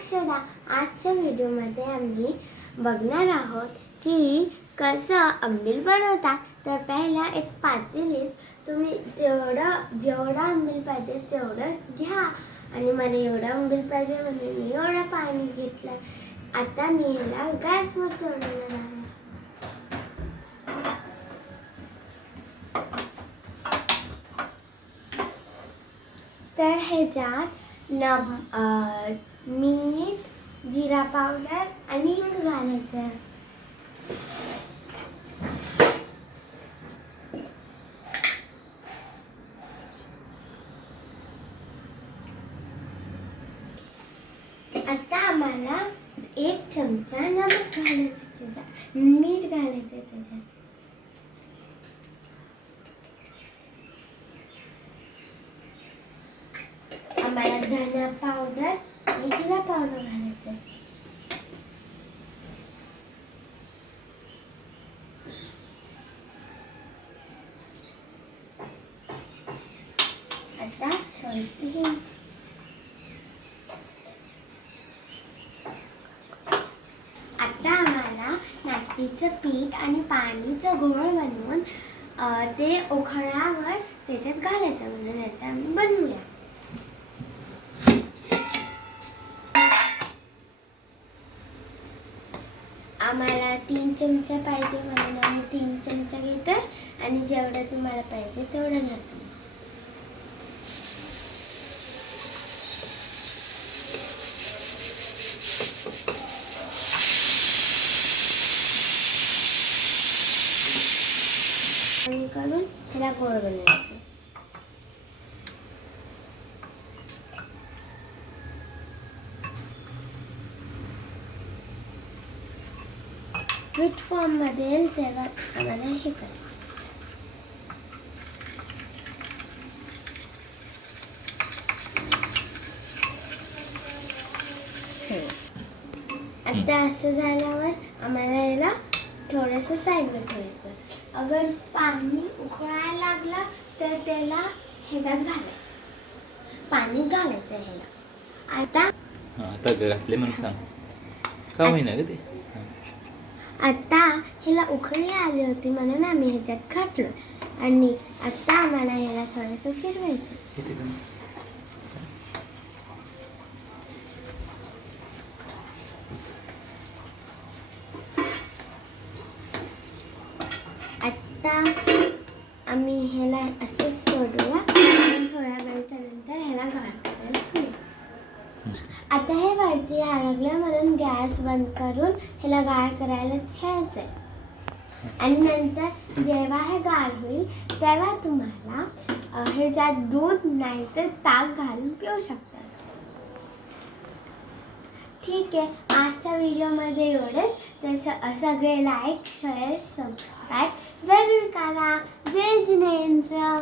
अक्षरा. आजच्या व्हिडिओमध्ये आम्ही बघणार आहोत की कसं आंबील बनवतात. तर पहिला एक पातेलीत तुम्ही जेवढा आंबील पाहिजे तेवढं घ्या. आणि मला एवढा आंबील पाहिजे म्हणून मी एवढं पाणी घेतलं. आता मी ह्याला गॅसवर चढवणार आहे. तर ह्याच्यात मीठ, जिरा पावडर आणि हिंग घालायचं. आता आम्हाला 1 चमचा नमक घालायचं, मीठ घालायचं त्याच्यात. आम्हाला धना पावडर आणि जिरा पावडर घालायचं. आता थोडीशी हिंग. आता आम्हाला नाचणीचं पीठ आणि पाणीचं घोळ बनवून ते उकळल्यावर त्याच्यात घालायचं. म्हणून आता आम्ही बनवूया. आम्हाला 3 चमचे पाहिजे म्हणून आम्ही 3 चमचा घेतो आणि जेवढं तुम्हाला पाहिजे तेवढं घालतो. आणि करून ह्याला गोळ बनवायचं. पीठ फॉर्म मध्ये येईल तेव्हा आम्हाला हे करायचं. आता असं झाल्यावर आम्हाला याला थोडंसं साईडला ठेवायचं. अगर पाणी उकळायला लागलं तर त्याला ह्याच्यात घालायचं, पाणी घालायचं ह्याला. आता घातले म्हणून सांग का होईना ग ते. आता ह्याला उकळी आली होती म्हणून आम्ही ह्याच्यात घातलो. आणि आता आम्हाला ह्याला थोडंसं फिरवायचं. आता आम्ही ह्याला असं सोडूया आणि थोड्या वेळच्या नंतर ह्याला गार करायला ठेवूया. आता हे वरती यायला लागलं म्हणून गॅस बंद करून ह्याला गार करायला ठेवायचं. आणि नंतर जेव्हा हे गार होईल तेव्हा तुम्हाला ह्याच्यात दूध नाही तर ताक घालून पिऊ शकता. ठीक आहे, आजच्या व्हिडिओमध्ये एवढंच. तर सगळे लाईक, शेअर, सबस्क्राईब जरूर करा. जय जिनेंद्र.